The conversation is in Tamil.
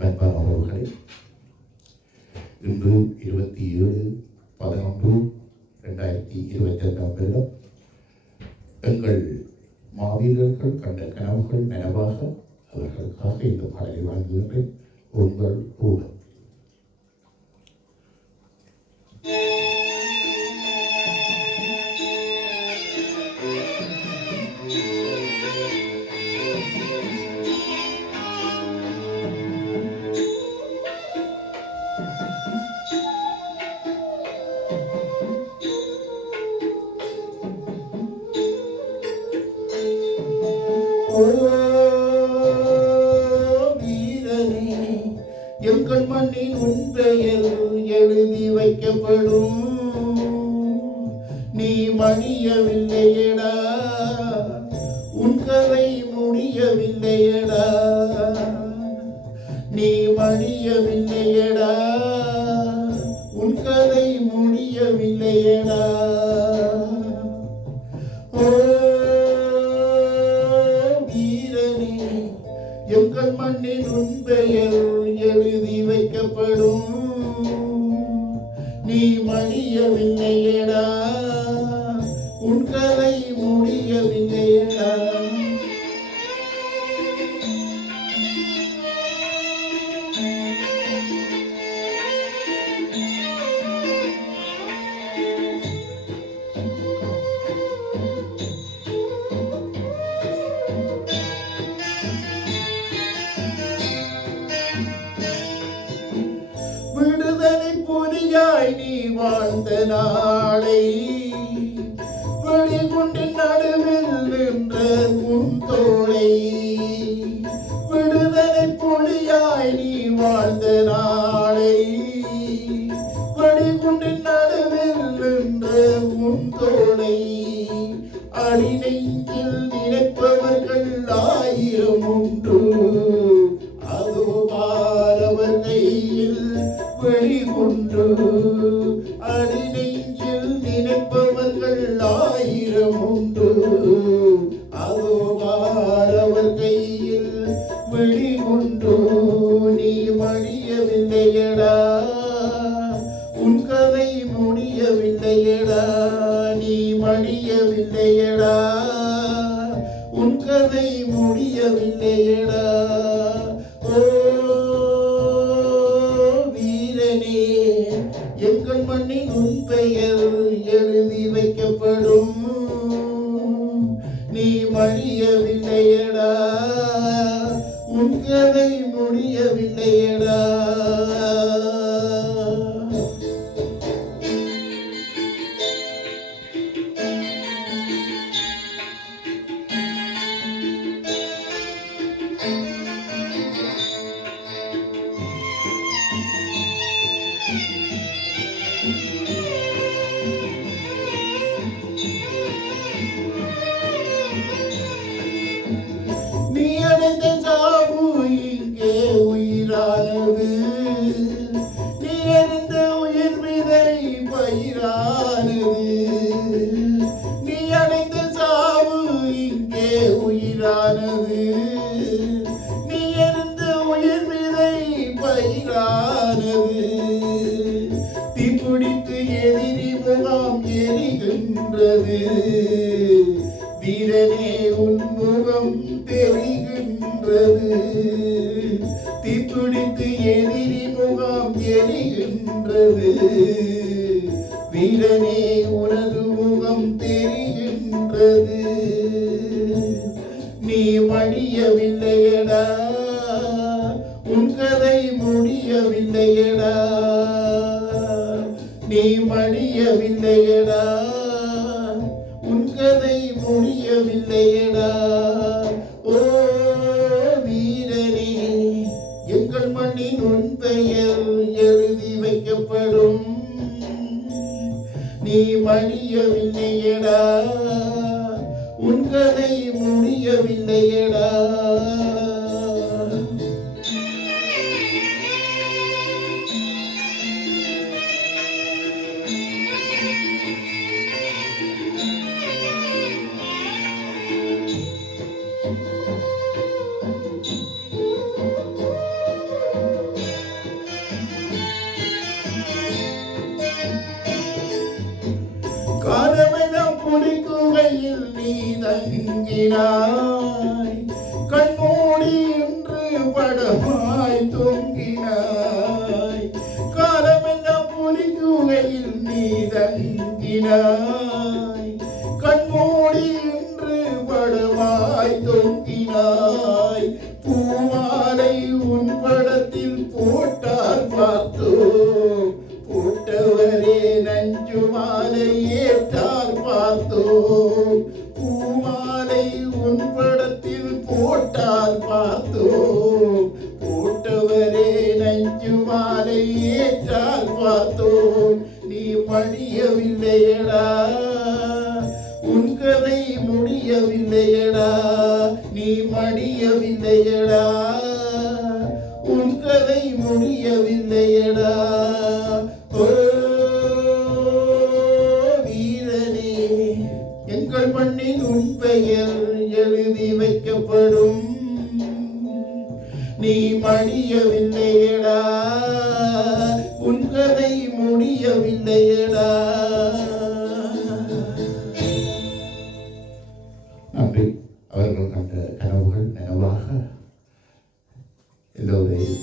வணக்கம் அன்பானவர்களே. இன்று 27/11/2022 எங்கள் மாவீரர்கள் கண்ட கனவுகள் நனவாக அவர்களுக்காக இந்த பாடலை வழங்குகின்றேன். உங்கள் ஊழல். வீரனே, எங்கள் மண்ணின் உன் பெயர் எழுதி வைக்கப்படும். நீ மணியவில்லையடா, உன் கதை முடியவில்லையடா. நீ மணியவில்லையடா, உன் கதை முடியவில்லையடா. எங்கள் மண்ணின் உன் பெயர் எழுதி வைக்கப்படும். நீ மணியவில்லையடா, உன் கதை முடியவில்லையடா. விடுதலை புலியாய் நீ வாழ்ந்த நாளை வெடிகுண்டின் நடுவில் நின்ற உன் தோளை. விடுதலை புலியாய் நீ வாழ்ந்த நாளை வெடிகுண்டின் நடுவில் நின்ற உன் தோளை. அடி நெஞ்சில் நினைப்பவர்கள் 1000 உண்டு, அதோ பாரவர் கையில் வெளிகொண்டு. அடி நெஞ்சில் நினைப்பவர்கள் 1000 உண்டு, அதோ பாரவர் கையில் வெளிகொண்டு. நீ மடியவில்லையடா, உன் கதை முடியவில்லையடா. நீ மடியவில்லையடா, உன் கதை முடியவில்லையடா. ஓ வீரனே, எங்கள் மண்ணின் உன் பெயர் எழுதி வைக்கப்படும். நீ மடியவில்லையடா, உன் கதை முடியவில்லையடா. நீ அடைந்த சாவு இங்கே உயிரானது, நீ அறிந்த உயிர் விதை பயிரானது. நீ அடைந்த சாவு இங்கே உயிரானது, நீ அறிந்த உயிர் விதை பயிரானது. தீப்பிடித்து எதிரி முகாம் எரிகின்றது, வீரனே உன் முகம் தெரிகின்றது. தீப்பிடித்து எதிரி முகாம் எரிகின்றது, வீரனே உனது முகம் தெரிகின்றது. நீ மடியவில்லையடா, உன் கதை முடியவில்லையடா. நீ மடியவில்லையடா, உன் கதை முடியவில்லையடா. ஓ வீரனே, எங்கள் மண்ணின் உன் பெயர் எழுதி வைக்கப்படும். நீ மடியவில்லையடா, உன் கதை முடியவில்லையடா. போட்டவரே நஞ்சு மாலை ஏற்றால் பார்த்தோம் நீ மடியவில்லையடா உன் கதை முடியவில்லையடா நீ மடியவில்லையடா உன் கதை முடியவில்லையடா ஓ வீரனே எங்கள் மண்ணில் உன் பெயர் எழுதி வைக்கப்படும் நீ மடியவில்லையடா உன் கதை முடியவில்லையடா. நன்றி. அவர்கள் கண்ட கனவுகள் நனவாக எல்லோரையும்